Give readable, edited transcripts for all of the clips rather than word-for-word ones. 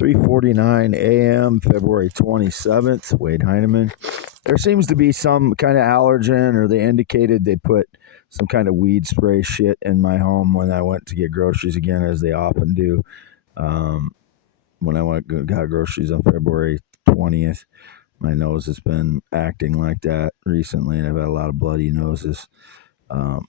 3:49 a.m., February 27th, Wade Heineman. There seems to be some kind of allergen, or they indicated they put some kind of weed spray shit in my home when I went to get groceries again, as they often do. When I got groceries on February 20th, my nose has been acting like that recently, and I've had a lot of bloody noses. I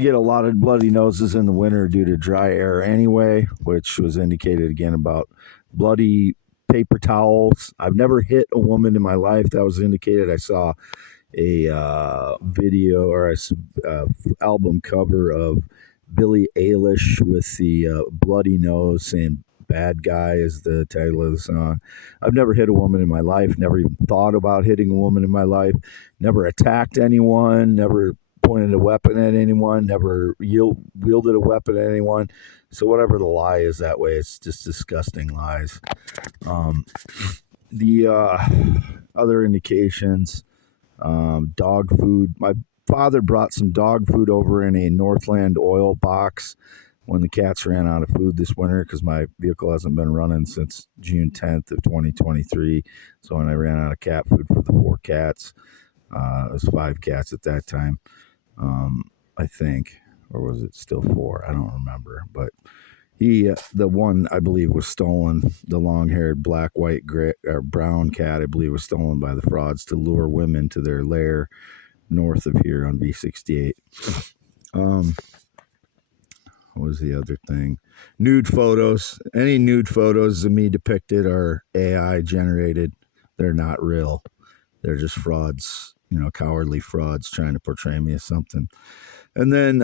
get a lot of bloody noses in the winter due to dry air anyway, which was indicated again about bloody paper towels. I've never hit a woman in my life. That was indicated. I saw a video or a album cover of Billie Eilish with the bloody nose saying "Bad Guy" is the title of the song. I've never hit a woman in my life, never even thought about hitting a woman in my life, never attacked anyone, never pointed a weapon at anyone, never wielded a weapon at anyone. So whatever the lie is that way, it's just disgusting lies. The other indications, dog food. My father brought some dog food over in a Northland oil box when the cats ran out of food this winter, because my vehicle hasn't been running since June 10th of 2023. So when I ran out of cat food for the 4 cats, it was 5 cats at that time. I think, or was it still 4? I don't remember, but the one I believe was stolen. The long-haired black, white, gray, or brown cat, I believe, was stolen by the frauds to lure women to their lair north of here on B68. What was the other thing? Nude photos. Any nude photos of me depicted are AI generated. They're not real. They're just frauds, cowardly frauds trying to portray me as something. And then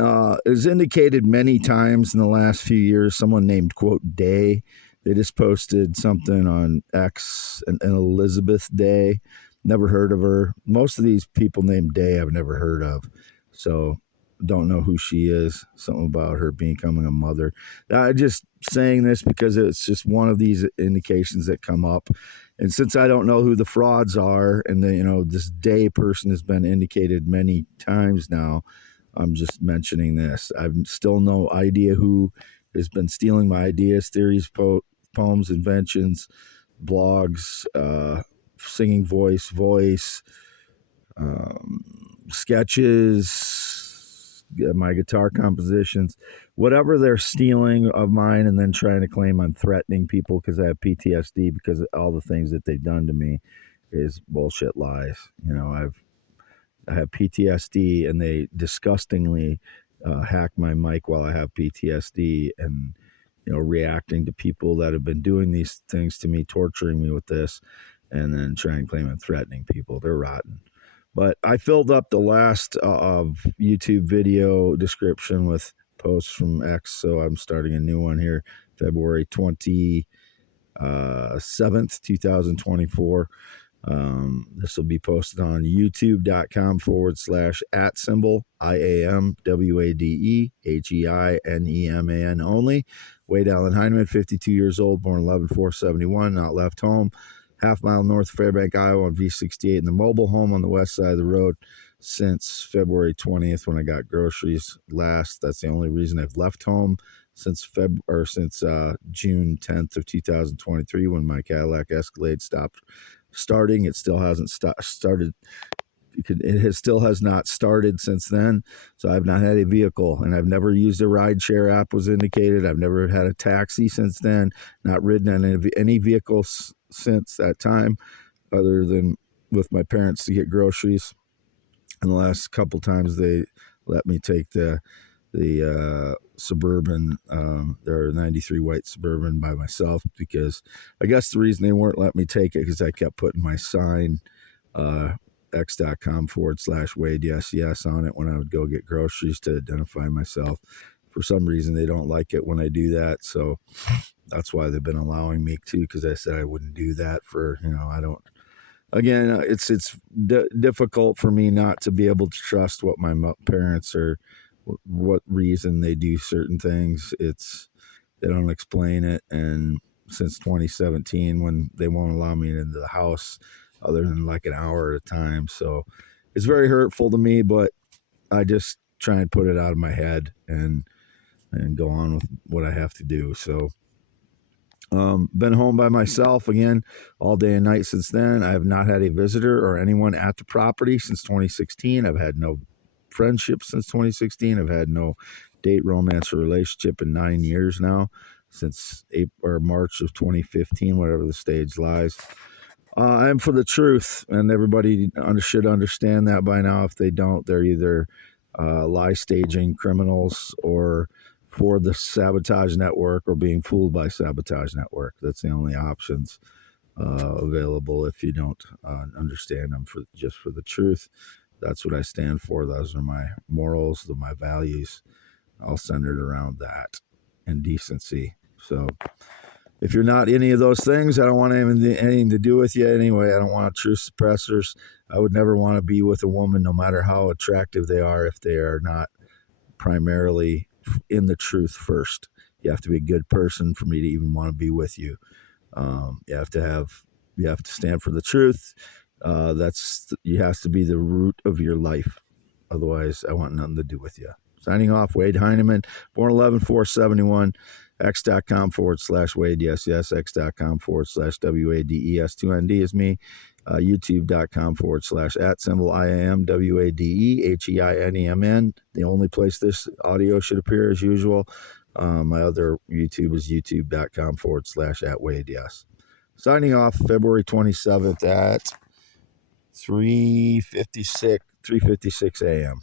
as indicated many times in the last few years, someone named, quote, Day, they just posted something on X, and Elizabeth Day. Never heard of her. Most of these people named Day I've never heard of. So don't know who she is. Something about her becoming a mother. I'm just saying this because it's just one of these indications that come up. And since I don't know who the frauds are, and this Day person has been indicated many times now, I'm just mentioning this. I've still no idea who has been stealing my ideas, theories, poems, inventions, blogs, singing voice, sketches, my guitar compositions, whatever they're stealing of mine, and then trying to claim I'm threatening people because I have PTSD because of all the things that they've done to me is bullshit lies. I have PTSD, and they disgustingly hack my mic while I have PTSD, and reacting to people that have been doing these things to me, torturing me with this, and then trying to claim I'm threatening people. They're rotten. But I filled up the last of YouTube video description with posts from X, so I'm starting a new one here, February 27th, 2024. This will be posted on youtube.com/@symbol IAMWADEHEINEMAN only. Wade Allen Heineman, 52 years old, born 11/4/71, not left home, half-mile north of Fairbank, Iowa on V68 in the mobile home on the west side of the road since February 20th when I got groceries last. That's the only reason I've left home since June 10th of 2023 when my Cadillac Escalade stopped starting. It still hasn't started. Still has not started since then. So I've not had a vehicle, and I've never used a rideshare app was indicated. I've never had a taxi since then, not ridden on any vehicles since that time, other than with my parents to get groceries. And the last couple times they let me take the Suburban, their 93 white Suburban by myself, because I guess the reason they weren't letting me take it because I kept putting my sign, x.com/Wade yes on it when I would go get groceries to identify myself. For some reason, they don't like it when I do that. So that's why they've been allowing me to, because I said I wouldn't do that for, I don't. Again, it's difficult for me not to be able to trust what my parents are, what reason they do certain things. They don't explain it. And since 2017, when they won't allow me into the house other than like an hour at a time. So it's very hurtful to me, but I just try and put it out of my head and go on with what I have to do. So Been home by myself again all day and night since then. I have not had a visitor or anyone at the property since 2016. I've had no friendship since 2016. I've had no date, romance, or relationship in 9 years now, since April or March of 2015, whatever the stage lies. I am for the truth, and everybody should understand that by now. If they don't, they're either lie staging criminals or for the sabotage network or being fooled by sabotage network. That's the only options available if you don't understand them just for the truth. That's what I stand for. Those are my morals, my values, all centered around that and decency. So if you're not any of those things, I don't want anything to do with you anyway. I don't want truth suppressors. I would never want to be with a woman, no matter how attractive they are, if they are not primarily in the truth first. You have to be a good person for me to even want to be with you. You have to stand for the truth. You have to be the root of your life. Otherwise, I want nothing to do with you. Signing off, Wade Heineman, born 11/4/71, x.com/Wade, yes, x.com/WADES2ND is me, youtube.com/@IAMWADEHEINEMN, the only place this audio should appear as usual. My other YouTube is youtube.com/@Wade, yes. Signing off February 27th at 3:56 a.m.